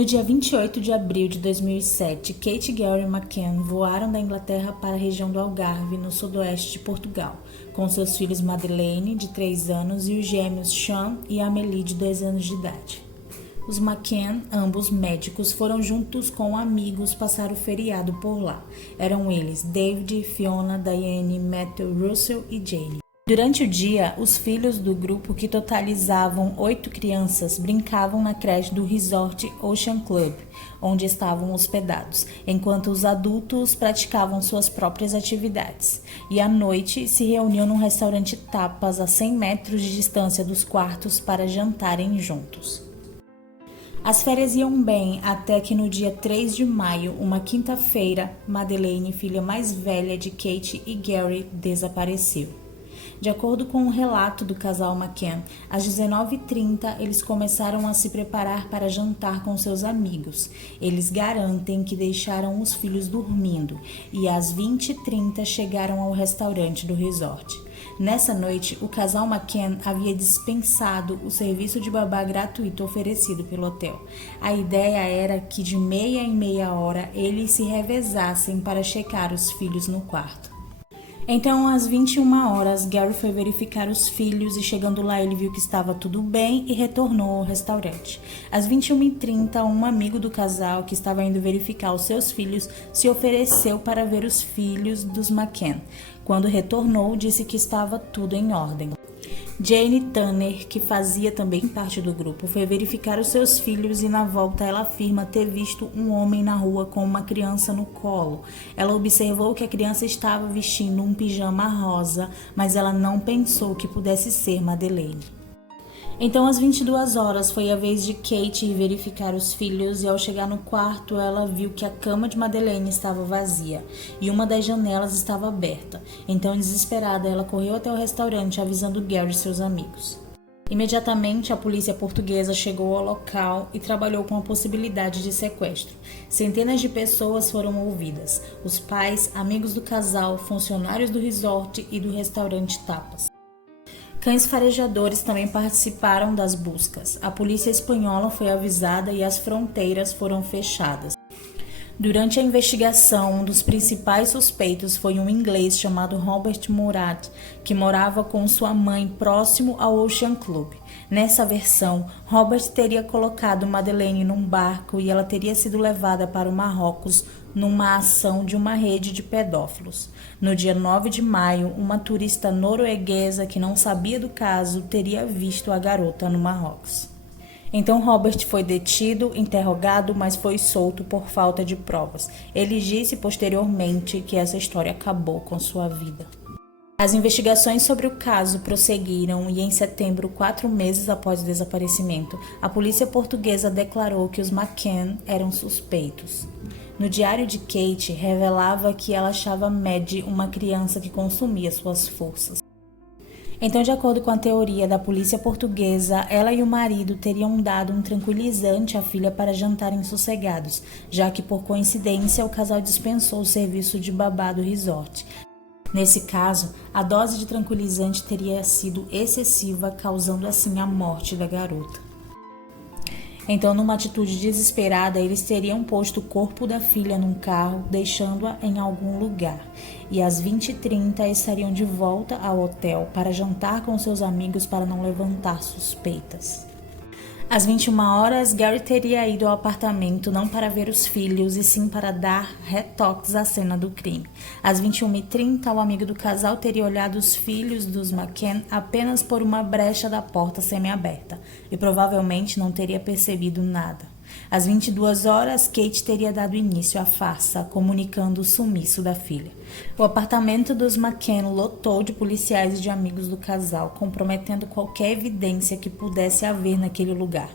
No dia 28 de abril de 2007, Kate e Gary McCann voaram da Inglaterra para a região do Algarve, no sudoeste de Portugal, com seus filhos Madeleine, de 3 anos, e os gêmeos Sean e Amélie, de 2 anos de idade. Os McCann, ambos médicos, foram juntos com amigos passar o feriado por lá. Eram eles David, Fiona, Diane, Matthew, Russell e Jane. Durante o dia, os filhos do grupo, que totalizavam 8 crianças, brincavam na creche do Resort Ocean Club, onde estavam hospedados, enquanto os adultos praticavam suas próprias atividades. E à noite, se reuniam num restaurante tapas a 100 metros de distância dos quartos para jantarem juntos. As férias iam bem até que no dia 3 de maio, uma quinta-feira, Madeleine, filha mais velha de Kate e Gary, desapareceu. De acordo com um relato do casal McCann, às 19h30 eles começaram a se preparar para jantar com seus amigos. Eles garantem que deixaram os filhos dormindo e às 20h30 chegaram ao restaurante do resort. Nessa noite, o casal McCann havia dispensado o serviço de babá gratuito oferecido pelo hotel. A ideia era que de meia em meia hora eles se revezassem para checar os filhos no quarto. Então, às 21 horas, Gary foi verificar os filhos e chegando lá ele viu que estava tudo bem e retornou ao restaurante. Às 21h30, um amigo do casal que estava indo verificar os seus filhos se ofereceu para ver os filhos dos McCann. Quando retornou, disse que estava tudo em ordem. Jane Tanner, que fazia também parte do grupo, foi verificar os seus filhos e na volta ela afirma ter visto um homem na rua com uma criança no colo. Ela observou que a criança estava vestindo um pijama rosa, mas ela não pensou que pudesse ser Madeleine. Então, às 22 horas, foi a vez de Kate ir verificar os filhos e ao chegar no quarto, ela viu que a cama de Madeleine estava vazia e uma das janelas estava aberta. Então, desesperada, ela correu até o restaurante avisando Gary e seus amigos. Imediatamente, a polícia portuguesa chegou ao local e trabalhou com a possibilidade de sequestro. Centenas de pessoas foram ouvidas: os pais, amigos do casal, funcionários do resort e do restaurante Tapas. Cães farejadores também participaram das buscas. A polícia espanhola foi avisada e as fronteiras foram fechadas. Durante a investigação, um dos principais suspeitos foi um inglês chamado Robert Murat, que morava com sua mãe próximo ao Ocean Club. Nessa versão, Robert teria colocado Madeleine num barco e ela teria sido levada para o Marrocos numa ação de uma rede de pedófilos. No dia 9 de maio, uma turista norueguesa que não sabia do caso teria visto a garota no Marrocos. Então Robert foi detido, interrogado, mas foi solto por falta de provas. Ele disse posteriormente que essa história acabou com sua vida. As investigações sobre o caso prosseguiram e em setembro, 4 meses após o desaparecimento, a polícia portuguesa declarou que os McCann eram suspeitos. No diário de Kate, revelava que ela achava Maddie uma criança que consumia suas forças. Então, de acordo com a teoria da polícia portuguesa, ela e o marido teriam dado um tranquilizante à filha para jantarem sossegados, já que, por coincidência, o casal dispensou o serviço de babá do resort. Nesse caso, a dose de tranquilizante teria sido excessiva, causando assim a morte da garota. Então, numa atitude desesperada, eles teriam posto o corpo da filha num carro, deixando-a em algum lugar. E às 20h30 estariam de volta ao hotel para jantar com seus amigos para não levantar suspeitas. Às 21 horas, Gary teria ido ao apartamento não para ver os filhos, e sim para dar retoques à cena do crime. Às 21h30, o amigo do casal teria olhado os filhos dos McCann apenas por uma brecha da porta semi-aberta e provavelmente não teria percebido nada. Às 22 horas, Kate teria dado início à farsa, comunicando o sumiço da filha. O apartamento dos McCann lotou de policiais e de amigos do casal, comprometendo qualquer evidência que pudesse haver naquele lugar.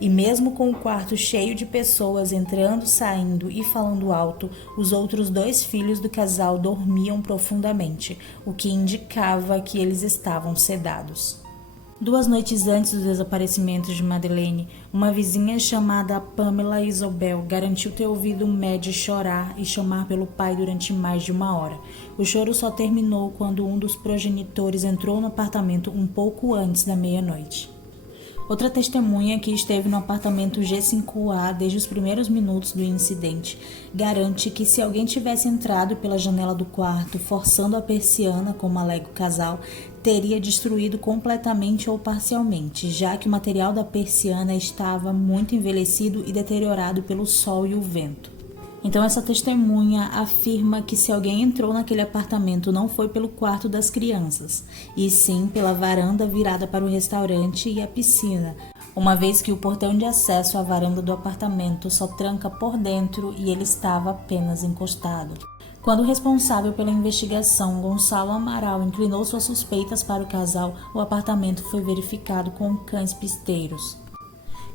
E mesmo com o quarto cheio de pessoas entrando, saindo e falando alto, os outros 2 filhos do casal dormiam profundamente, o que indicava que eles estavam sedados. 2 noites antes do desaparecimento de Madeleine, uma vizinha chamada Pamela Isobel garantiu ter ouvido Maddie chorar e chamar pelo pai durante mais de 1 hora. O choro só terminou quando um dos progenitores entrou no apartamento um pouco antes da meia-noite. Outra testemunha que esteve no apartamento G5A desde os primeiros minutos do incidente garante que se alguém tivesse entrado pela janela do quarto forçando a persiana, como alega o casal, teria destruído completamente ou parcialmente, já que o material da persiana estava muito envelhecido e deteriorado pelo sol e o vento. Então essa testemunha afirma que se alguém entrou naquele apartamento não foi pelo quarto das crianças, e sim pela varanda virada para o restaurante e a piscina, uma vez que o portão de acesso à varanda do apartamento só tranca por dentro e ele estava apenas encostado. Quando o responsável pela investigação, Gonçalo Amaral, inclinou suas suspeitas para o casal, o apartamento foi verificado com cães pisteiros,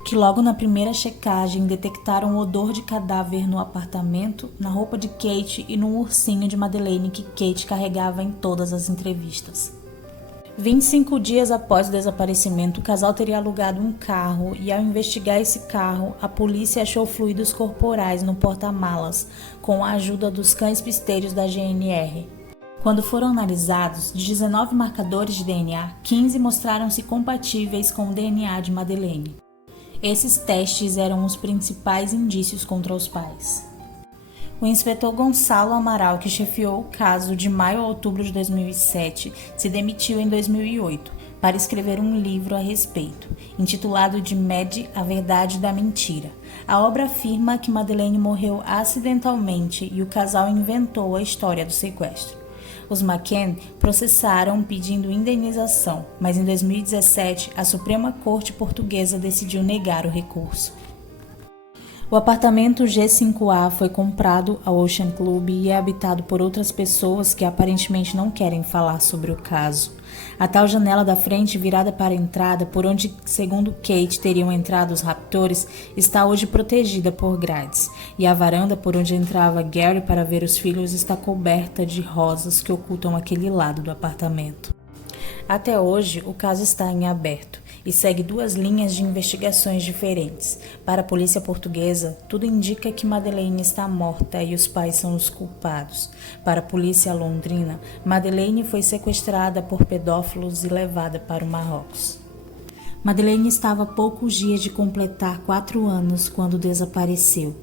que logo na primeira checagem detectaram o odor de cadáver no apartamento, na roupa de Kate e no ursinho de Madeleine que Kate carregava em todas as entrevistas. 25 dias após o desaparecimento, o casal teria alugado um carro e, ao investigar esse carro, a polícia achou fluidos corporais no porta-malas, com a ajuda dos cães pisteiros da GNR. Quando foram analisados, de 19 marcadores de DNA, 15 mostraram-se compatíveis com o DNA de Madeleine. Esses testes eram os principais indícios contra os pais. O inspetor Gonçalo Amaral, que chefiou o caso de maio a outubro de 2007, se demitiu em 2008 para escrever um livro a respeito, intitulado de Mad, a Verdade da Mentira. A obra afirma que Madeleine morreu acidentalmente e o casal inventou a história do sequestro. Os McCann processaram pedindo indenização, mas em 2017 a Suprema Corte Portuguesa decidiu negar o recurso. O apartamento G5A foi comprado ao Ocean Club e é habitado por outras pessoas que aparentemente não querem falar sobre o caso. A tal janela da frente virada para a entrada, por onde, segundo Kate, teriam entrado os raptores, está hoje protegida por grades, e a varanda por onde entrava Gary para ver os filhos está coberta de rosas que ocultam aquele lado do apartamento. Até hoje, o caso está em aberto e segue duas linhas de investigações diferentes. Para a polícia portuguesa, tudo indica que Madeleine está morta e os pais são os culpados. Para a polícia londrina, Madeleine foi sequestrada por pedófilos e levada para o Marrocos. Madeleine estava a poucos dias de completar 4 anos quando desapareceu.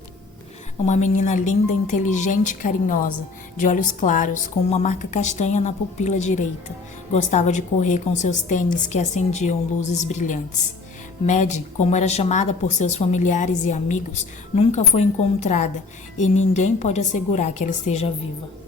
Uma menina linda, inteligente e carinhosa, de olhos claros, com uma marca castanha na pupila direita. Gostava de correr com seus tênis que acendiam luzes brilhantes. Mad, como era chamada por seus familiares e amigos, nunca foi encontrada e ninguém pode assegurar que ela esteja viva.